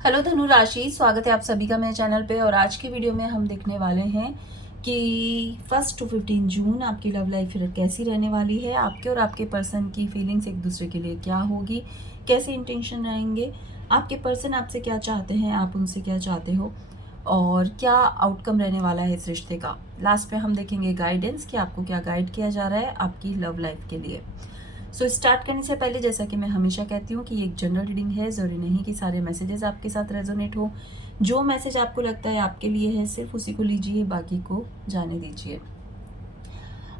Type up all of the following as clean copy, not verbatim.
Hello धनु राशि, स्वागत है आप सभी का मेरे चैनल पे। और आज की वीडियो में हम देखने वाले हैं कि 1 to 15 जून आपकी लव लाइफ फिर कैसी रहने वाली है। आपके और आपके पर्सन की फीलिंग्स एक दूसरे के लिए क्या होगी, कैसे इंटेंशन रहेंगे, आपके पर्सन आपसे क्या चाहते हैं, आप उनसे क्या चाहते हो, और क्या आउटकम रहने वाला है इस रिश्ते का। लास्ट में हम देखेंगे गाइडेंस कि आपको क्या गाइड किया जा रहा है आपकी लव लाइफ के लिए। स्टार्ट करने से पहले जैसा कि मैं हमेशा कहती हूँ कि ये एक जनरल रीडिंग है, ज़रूरी नहीं कि सारे मैसेजेस आपके साथ रेजोनेट हो। जो मैसेज आपको लगता है आपके लिए है, सिर्फ उसी को लीजिए, बाकी को जाने दीजिए।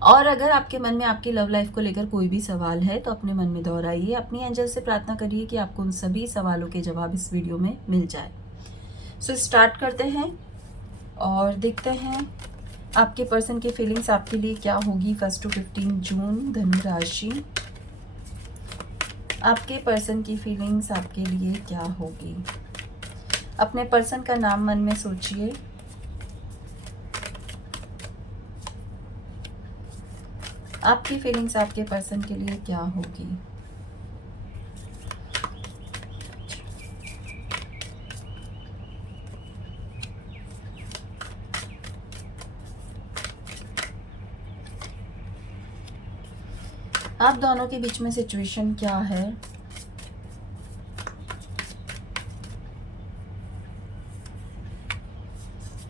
और अगर आपके मन में आपकी लव लाइफ को लेकर कोई भी सवाल है तो अपने मन में दोहराइए, अपनी एंजल से प्रार्थना करिए कि आपको उन सभी सवालों के जवाब इस वीडियो में मिल जाए। स्टार्ट करते हैं और देखते हैं आपके पर्सन की फीलिंग्स आपके लिए क्या होगी 1 to 15 जून धनु राशि। आपके पर्सन की फीलिंग्स आपके लिए क्या होगी। अपने पर्सन का नाम मन में सोचिए। आपकी फीलिंग्स आपके पर्सन के लिए क्या होगी। आप दोनों के बीच में सिचुएशन क्या है।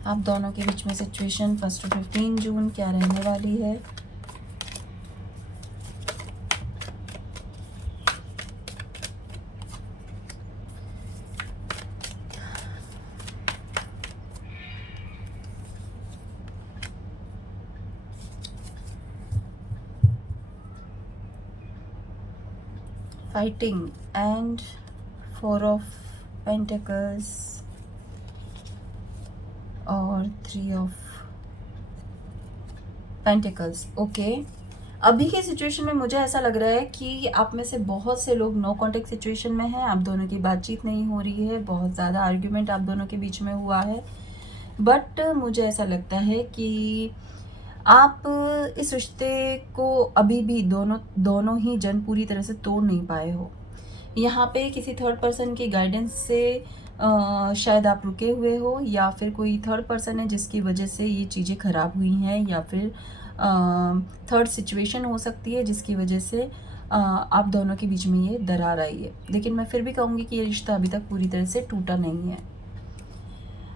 आप दोनों के बीच में सिचुएशन 1 to 15 जून क्या रहने वाली है। फाइटिंग एंड 4 of पेंटिकल्स और 3 of पेंटिकल्स। ओके, अभी के सिचुएशन में मुझे ऐसा लग रहा है कि आप में से बहुत से लोग नो कांटेक्ट सिचुएशन में हैं। आप दोनों की बातचीत नहीं हो रही है, बहुत ज़्यादा आर्ग्यूमेंट आप दोनों के बीच में हुआ है। बट मुझे ऐसा लगता है कि आप इस रिश्ते को अभी भी दोनों ही जन पूरी तरह से तोड़ नहीं पाए हो। यहाँ पे किसी थर्ड पर्सन की गाइडेंस से शायद आप रुके हुए हो, या फिर कोई थर्ड पर्सन है जिसकी वजह से ये चीज़ें ख़राब हुई हैं, या फिर थर्ड सिचुएशन हो सकती है जिसकी वजह से आप दोनों के बीच में ये दरार आई है। लेकिन मैं फिर भी कहूँगी कि ये रिश्ता अभी तक पूरी तरह से टूटा नहीं है।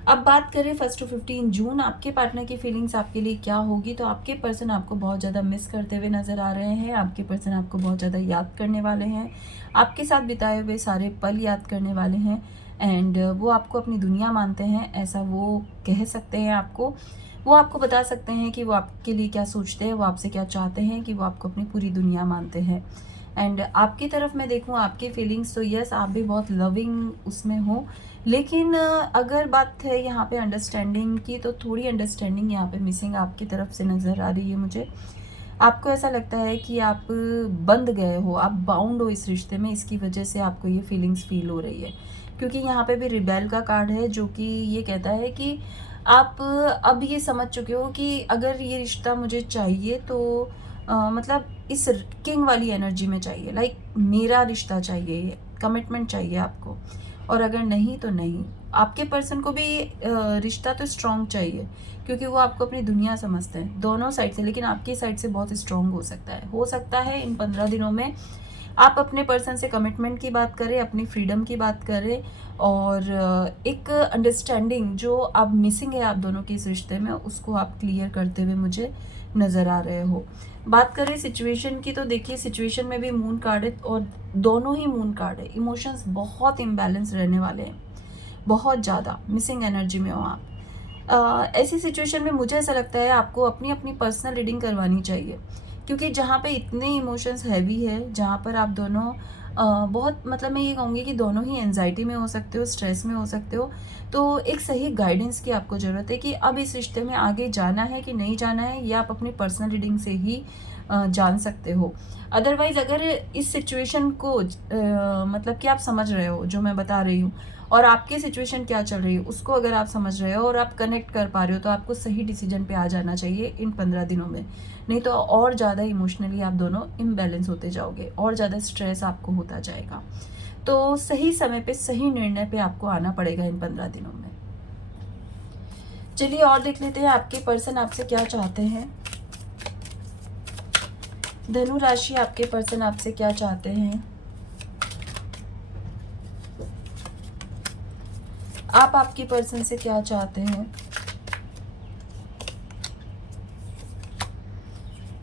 अब बात करें 1 to 15 जून आपके पार्टनर की फीलिंग्स आपके लिए क्या होगी। तो आपके पर्सन आपको बहुत ज़्यादा मिस करते हुए नज़र आ रहे हैं। आपके पर्सन आपको बहुत ज़्यादा याद करने वाले हैं, आपके साथ बिताए हुए सारे पल याद करने वाले हैं। एंड वो आपको अपनी दुनिया मानते हैं, ऐसा वो कह सकते हैं आपको। वो आपको बता सकते हैं कि वो आपके लिए क्या सोचते हैं, वो आपसे क्या चाहते हैं, कि वो आपको अपनी पूरी दुनिया मानते हैं। एंड आपकी तरफ मैं देखूँ आपकी फीलिंग्स, तो यस आप भी बहुत लविंग उसमें हो। लेकिन अगर बात है यहाँ पे अंडरस्टैंडिंग की, तो थोड़ी अंडरस्टैंडिंग यहाँ पे मिसिंग आपकी तरफ से नज़र आ रही है मुझे। आपको ऐसा लगता है कि आप बंध गए हो, आप बाउंड हो इस रिश्ते में, इसकी वजह से आपको ये फीलिंग्स फील हो रही है। क्योंकि यहाँ पे भी रिबेल का कार्ड है जो कि ये कहता है कि आप अब ये समझ चुके हो कि अगर ये रिश्ता मुझे चाहिए तो मतलब इस किंग वाली एनर्जी में चाहिए, लाइक मेरा रिश्ता चाहिए, ये कमिटमेंट चाहिए आपको। और अगर नहीं तो नहीं। आपके पर्सन को भी रिश्ता तो स्ट्रॉन्ग चाहिए, क्योंकि वो आपको अपनी दुनिया समझते हैं दोनों साइड से। लेकिन आपकी साइड से बहुत स्ट्रॉन्ग हो सकता है इन 15 दिनों में आप अपने पर्सन से कमिटमेंट की बात करें, अपनी फ्रीडम की बात करें, और एक अंडरस्टैंडिंग जो अब मिसिंग है आप दोनों के इस रिश्ते में, उसको आप क्लियर करते हुए मुझे नज़र आ रहे हो। बात करें सिचुएशन की, तो देखिए सिचुएशन में भी मून कार्ड है, और दोनों ही मून कार्ड है। इमोशंस बहुत इम्बैलेंस रहने वाले हैं, बहुत ज़्यादा मिसिंग एनर्जी में हो आप। ऐसी सिचुएशन में मुझे ऐसा लगता है आपको अपनी अपनी पर्सनल रीडिंग करवानी चाहिए, क्योंकि जहाँ पे इतने इमोशंस हैवी है, जहाँ पर आप दोनों बहुत, मतलब मैं ये कहूँगी कि दोनों ही एंजाइटी में हो सकते हो, स्ट्रेस में हो सकते हो। तो एक सही गाइडेंस की आपको ज़रूरत है कि अब इस रिश्ते में आगे जाना है कि नहीं जाना है, या आप अपनी पर्सनल रीडिंग से ही जान सकते हो। अदरवाइज़ अगर इस सिचुएशन को मतलब कि आप समझ रहे हो जो मैं बता रही हूँ, और आपकी सिचुएशन क्या चल रही है उसको अगर आप समझ रहे हो और आप कनेक्ट कर पा रहे हो, तो आपको सही डिसीजन पे आ जाना चाहिए इन 15 दिनों में। नहीं तो और ज़्यादा इमोशनली आप दोनों इम्बैलेंस होते जाओगे और ज़्यादा स्ट्रेस आपको होता जाएगा। तो सही समय पे सही निर्णय पे आपको आना पड़ेगा इन 15 दिनों में। चलिए और देख लेते हैं आपके पर्सन आपसे क्या चाहते हैं। धनु राशि, आपके पर्सन आपसे क्या चाहते हैं? आप आपके पर्सन से क्या चाहते हैं?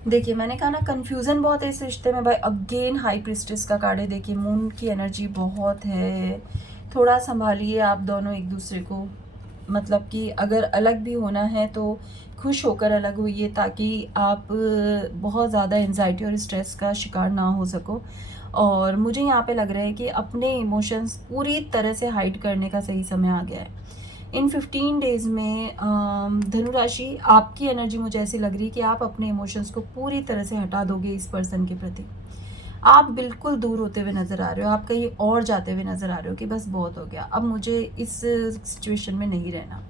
देखिए, मैंने कहा ना कंफ्यूजन बहुत है इस रिश्ते में भाई। अगेन हाई प्रिस्टेस का कार्ड है। देखिए, मून की एनर्जी बहुत है। थोड़ा संभालिए आप दोनों एक दूसरे को। मतलब कि अगर अलग भी होना है तो खुश होकर अलग होइए, ताकि आप बहुत ज़्यादा एंजाइटी और स्ट्रेस का शिकार ना हो सको। और मुझे यहाँ पे लग रहा है कि अपने इमोशंस पूरी तरह से हाइड करने का सही समय आ गया है। इन 15 डेज़ में धनु राशि, आपकी एनर्जी मुझे ऐसी लग रही है कि आप अपने इमोशंस को पूरी तरह से हटा दोगे इस पर्सन के प्रति। आप बिल्कुल दूर होते हुए नज़र आ रहे हो, आप कहीं और जाते हुए नज़र आ रहे हो कि बस बहुत हो गया, अब मुझे इस सिचुएशन में नहीं रहना।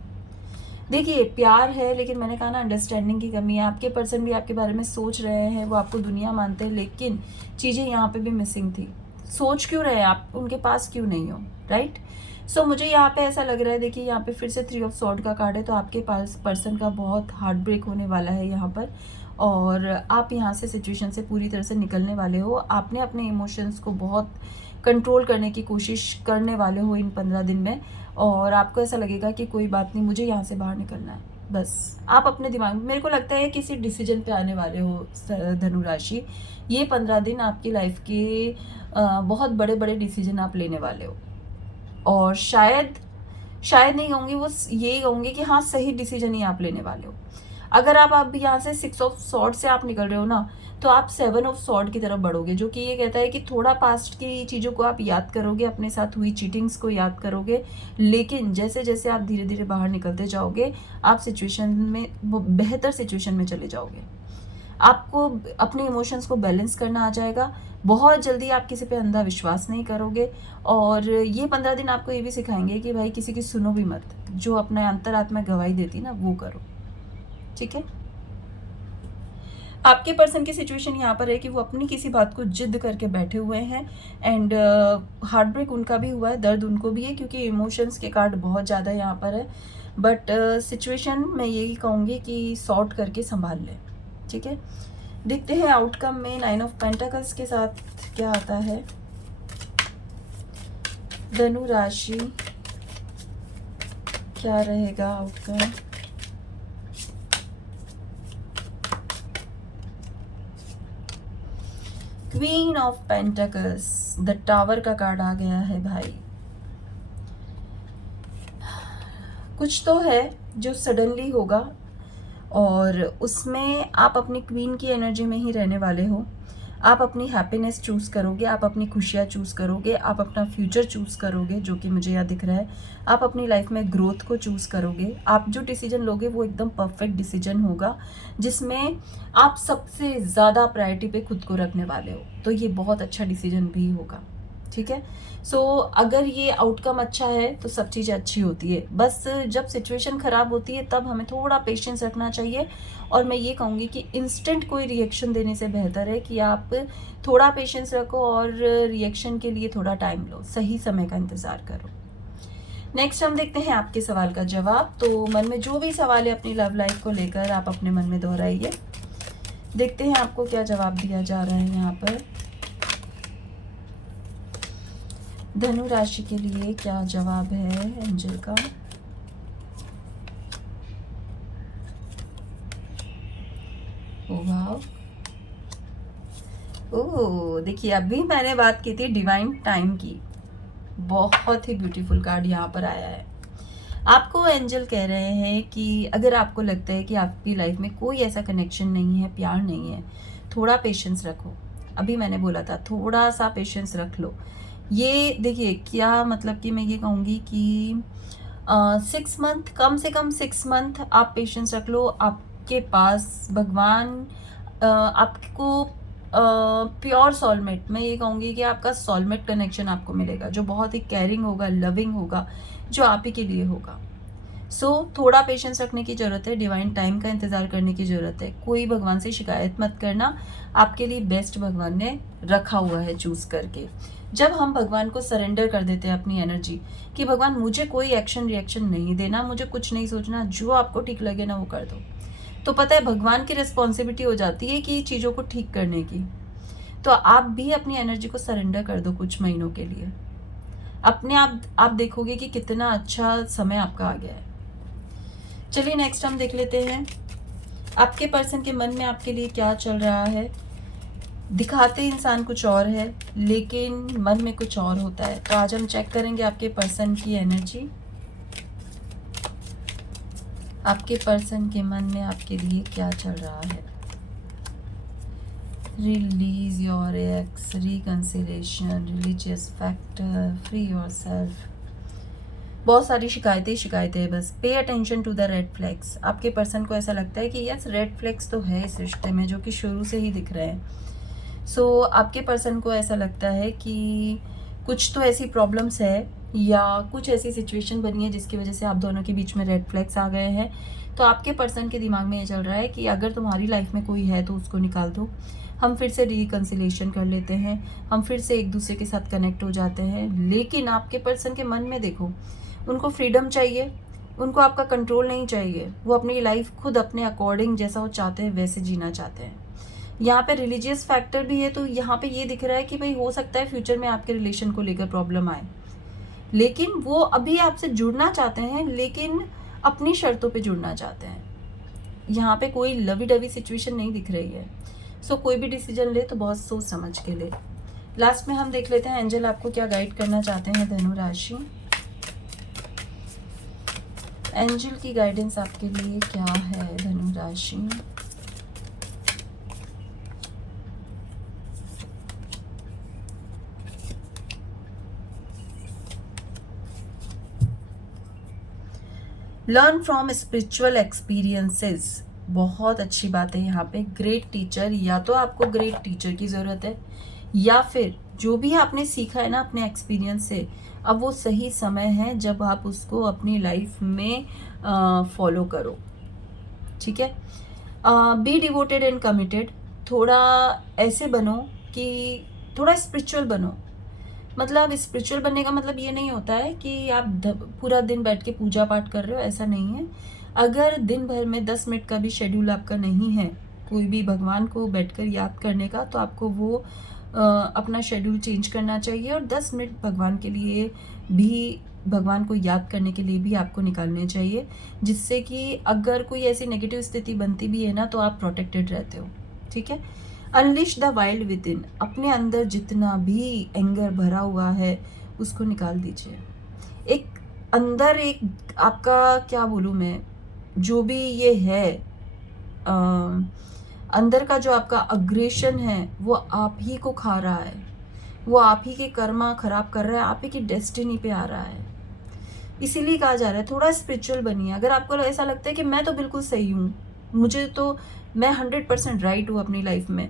देखिए, प्यार है, लेकिन मैंने कहा ना अंडरस्टैंडिंग की कमी है। आपके पर्सन भी आपके बारे में सोच रहे हैं, वो आपको दुनिया मानते हैं, लेकिन चीज़ें यहाँ पे भी मिसिंग थी। सोच क्यों रहे हैं आप, उनके पास क्यों नहीं हो, राइट? सो मुझे यहाँ पे ऐसा लग रहा है, देखिए यहाँ पे फिर से 3 ऑफ सॉर्ड का कार्ड है, तो आपके पास पर्सन का बहुत हार्ट ब्रेक होने वाला है यहाँ पर। और आप यहाँ से सिचुएशन से पूरी तरह से निकलने वाले हो। आपने अपने इमोशंस को बहुत कंट्रोल करने की कोशिश करने वाले हो इन 15 दिन में, और आपको ऐसा लगेगा कि कोई बात नहीं, मुझे यहाँ से बाहर निकलना है। बस आप अपने दिमाग में, मेरे को लगता है किसी डिसीजन पे आने वाले हो धनु राशि। ये 15 दिन आपकी लाइफ के बहुत बड़े बड़े डिसीजन आप लेने वाले हो। और शायद शायद नहीं कहूँगी, वो ये कहूँगी कि हाँ, सही डिसीजन ही आप लेने वाले हो। अगर आप अब यहाँ से 6 ऑफ सॉर्ड से आप निकल रहे हो ना, तो आप 7 ऑफ सॉर्ड की तरफ बढ़ोगे, जो कि ये कहता है कि थोड़ा पास्ट की चीज़ों को आप याद करोगे, अपने साथ हुई चीटिंग्स को याद करोगे, लेकिन जैसे जैसे आप धीरे धीरे बाहर निकलते जाओगे, आप सिचुएशन में बेहतर सिचुएशन में चले जाओगे। आपको अपने इमोशंस को बैलेंस करना आ जाएगा। बहुत जल्दी आप किसी पे अंधा विश्वास नहीं करोगे। और ये 15 दिन आपको ये भी सिखाएंगे कि भाई किसी की सुनो भी मत, जो अपना अंतरात्मा गवाही देती ना, वो करो, ठीक है? आपके पर्सन की सिचुएशन यहाँ पर है कि वो अपनी किसी बात को जिद करके बैठे हुए हैं, एंड हार्ट ब्रेक उनका भी हुआ है, दर्द उनको भी है, क्योंकि इमोशंस के कार्ड बहुत ज़्यादा यहाँ पर है। बट सिचुएशन मैं यही कहूँगी कि सॉर्ट करके संभाल लें, ठीक है? देखते हैं आउटकम में 9 ऑफ पेंटाकल्स के साथ क्या आता है। धनु राशि, क्या रहेगा outcome? Queen of pentacles, the tower का कार्ड आ गया है भाई। कुछ तो है जो सडनली होगा, और उसमें आप अपनी क्वीन की एनर्जी में ही रहने वाले हो। आप अपनी हैप्पीनेस चूज़ करोगे, आप अपनी खुशियाँ चूज़ करोगे, आप अपना फ्यूचर चूज़ करोगे, जो कि मुझे यहाँ दिख रहा है। आप अपनी लाइफ में ग्रोथ को चूज़ करोगे। आप जो डिसीजन लोगे वो एकदम परफेक्ट डिसीजन होगा, जिसमें आप सबसे ज़्यादा प्रायोरिटी पे खुद को रखने वाले हो। तो ये बहुत अच्छा डिसीजन भी होगा, ठीक है? सो अगर ये आउटकम अच्छा है तो सब चीज़ें अच्छी होती है। बस जब सिचुएशन ख़राब होती है तब हमें थोड़ा पेशेंस रखना चाहिए। और मैं ये कहूँगी कि इंस्टेंट कोई रिएक्शन देने से बेहतर है कि आप थोड़ा पेशेंस रखो और रिएक्शन के लिए थोड़ा टाइम लो, सही समय का इंतज़ार करो। नेक्स्ट हम देखते हैं आपके सवाल का जवाब। तो मन में जो भी सवाल है अपनी लव लाइफ को लेकर आप अपने मन में दोहराइए। देखते हैं आपको क्या जवाब दिया जा रहा है यहाँ पर। धनु राशि के लिए क्या जवाब है एंजल का? ओह, देखिए अभी मैंने बात की थी डिवाइन टाइम की। बहुत ही ब्यूटीफुल कार्ड यहाँ पर आया है। आपको एंजल कह रहे हैं कि अगर आपको लगता है कि आपकी लाइफ में कोई ऐसा कनेक्शन नहीं है, प्यार नहीं है, थोड़ा पेशेंस रखो। अभी मैंने बोला था थोड़ा सा पेशेंस रख लो। ये देखिए क्या मतलब कि मैं ये कहूँगी कि 6 मंथ, कम से कम 6 मंथ आप पेशेंस रख लो। आपके पास भगवान आपको प्योर सोलमेट, मैं ये कहूँगी कि आपका सोलमेट कनेक्शन आपको मिलेगा जो बहुत ही केयरिंग होगा, लविंग होगा, जो आप ही के लिए होगा। थोड़ा पेशेंस रखने की ज़रूरत है, डिवाइन टाइम का इंतज़ार करने की ज़रूरत है। कोई भगवान से शिकायत मत करना, आपके लिए बेस्ट भगवान ने रखा हुआ है चूज़ करके। जब हम भगवान को सरेंडर कर देते हैं अपनी एनर्जी कि भगवान मुझे कोई एक्शन रिएक्शन नहीं देना, मुझे कुछ नहीं सोचना, जो आपको ठीक लगे ना वो कर दो, तो पता है भगवान की रिस्पॉन्सिबिलिटी हो जाती है कि चीज़ों को ठीक करने की। तो आप भी अपनी एनर्जी को सरेंडर कर दो कुछ महीनों के लिए, अपने आप देखोगे कि कितना अच्छा समय आपका आ गया है। चलिए नेक्स्ट हम देख लेते हैं आपके पर्सन के मन में आपके लिए क्या चल रहा है। दिखाते इंसान कुछ और है लेकिन मन में कुछ और होता है। तो आज हम चेक करेंगे आपके पर्सन की एनर्जी, आपके पर्सन के मन में आपके लिए क्या चल रहा है। Release your ex, reconciliation, religious factor, free yourself. बहुत सारी शिकायतें बस। Pay attention to the red flags. आपके पर्सन को ऐसा लगता है कि यस रेड फ्लैग्स तो है इस रिश्ते में जो कि शुरू से ही दिख रहे हैं। आपके पर्सन को ऐसा लगता है कि कुछ तो ऐसी प्रॉब्लम्स है या कुछ ऐसी सिचुएशन बनी है जिसकी वजह से आप दोनों के बीच में रेड फ्लैग्स आ गए हैं। तो आपके पर्सन के दिमाग में ये चल रहा है कि अगर तुम्हारी लाइफ में कोई है तो उसको निकाल दो, हम फिर से रिकंसिलेशन कर लेते हैं, हम फिर से एक दूसरे के साथ कनेक्ट हो जाते हैं। लेकिन आपके पर्सन के मन में देखो, उनको फ्रीडम चाहिए, उनको आपका कंट्रोल नहीं चाहिए। वो अपनी लाइफ खुद अपने अकॉर्डिंग जैसा वो चाहते हैं वैसे जीना चाहते हैं। यहाँ पे रिलीजियस फैक्टर भी है, तो यहाँ पे ये दिख रहा है कि भाई हो सकता है फ्यूचर में आपके रिलेशन को लेकर प्रॉब्लम आए, लेकिन वो अभी आपसे जुड़ना चाहते हैं लेकिन अपनी शर्तों पे जुड़ना चाहते हैं। यहाँ पे कोई लवी डवी सिचुएशन नहीं दिख रही है। कोई भी डिसीजन ले तो बहुत सोच समझ के ले। लास्ट में हम देख लेते हैं एंजल आपको क्या गाइड करना चाहते हैं धनु राशि। एंजल की गाइडेंस आपके लिए क्या है धनु राशि। Learn from spiritual experiences. बहुत अच्छी बात है यहाँ पे। ग्रेट टीचर, या तो आपको ग्रेट टीचर की ज़रूरत है या फिर जो भी आपने सीखा है ना अपने एक्सपीरियंस से, अब वो सही समय है जब आप उसको अपनी लाइफ में फॉलो करो। ठीक है। Be devoted and committed. थोड़ा ऐसे बनो कि थोड़ा स्पिरिचुअल बनो। मतलब स्पिरिचुअल बनने का मतलब ये नहीं होता है कि आप पूरा दिन बैठ के पूजा पाठ कर रहे हो, ऐसा नहीं है। अगर दिन भर में 10 मिनट का भी शेड्यूल आपका नहीं है कोई भी भगवान को बैठकर याद करने का, तो आपको वो अपना शेड्यूल चेंज करना चाहिए और 10 मिनट भगवान के लिए भी, भगवान को याद करने के लिए भी आपको निकालने चाहिए, जिससे कि अगर कोई ऐसी नेगेटिव स्थिति बनती भी है ना तो आप प्रोटेक्टेड रहते हो। ठीक है। Unleash the wild with in. अपने अंदर जितना भी एंगर भरा हुआ है उसको निकाल दीजिए। एक अंदर एक आपका क्या बोलूँ मैं, जो भी ये है अंदर का जो आपका अग्रेशन है वो आप ही को खा रहा है, वो आप ही के कर्मा खराब कर रहा है, आप ही की डेस्टिनी पे आ रहा है। इसीलिए कहा जा रहा है थोड़ा स्पिरिचुअल बनिए। अगर आपको ऐसा लगता है कि मैं तो बिल्कुल सही हूँ, मुझे तो मैं 100% राइट हूँ अपनी लाइफ में,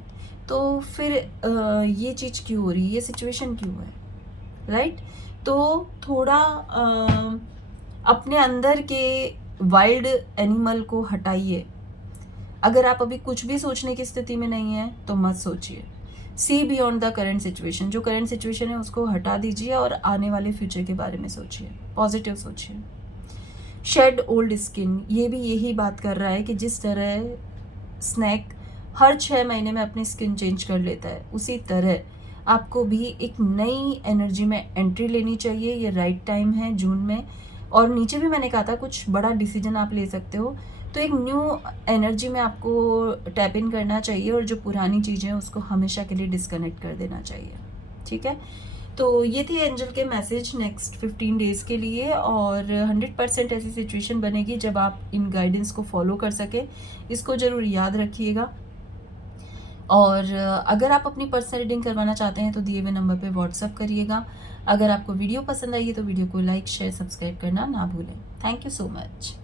तो फिर ये चीज़ क्यों हो रही है, ये सिचुएशन क्यों है, राइट। तो थोड़ा अपने अंदर के वाइल्ड एनिमल को हटाइए। अगर आप अभी कुछ भी सोचने की स्थिति में नहीं है तो मत सोचिए। See beyond the current situation. जो करेंट सिचुएशन है उसको हटा दीजिए और आने वाले फ्यूचर के बारे में सोचिए, पॉजिटिव सोचिए। शेड ओल्ड स्किन, ये भी यही बात कर रहा है कि जिस तरह स्नैक हर 6 महीने में अपनी स्किन चेंज कर लेता है, उसी तरह आपको भी एक नई एनर्जी में एंट्री लेनी चाहिए। ये राइट टाइम है जून में। और नीचे भी मैंने कहा था कुछ बड़ा डिसीजन आप ले सकते हो, तो एक न्यू एनर्जी में आपको टैप इन करना चाहिए और जो पुरानी चीज़ें हैं उसको हमेशा के लिए डिस्कनेक्ट कर देना चाहिए। ठीक है। तो ये थी एंजल के मैसेज नेक्स्ट 15 डेज़ के लिए, और 100% ऐसी सिचुएशन बनेगी जब आप इन गाइडेंस को फॉलो कर सके। इसको ज़रूर याद रखिएगा। और अगर आप अपनी पर्सनल रीडिंग करवाना चाहते हैं तो दिए हुए नंबर पे व्हाट्सअप करिएगा। अगर आपको वीडियो पसंद आई है तो वीडियो को लाइक शेयर सब्सक्राइब करना ना भूलें। Thank you so much.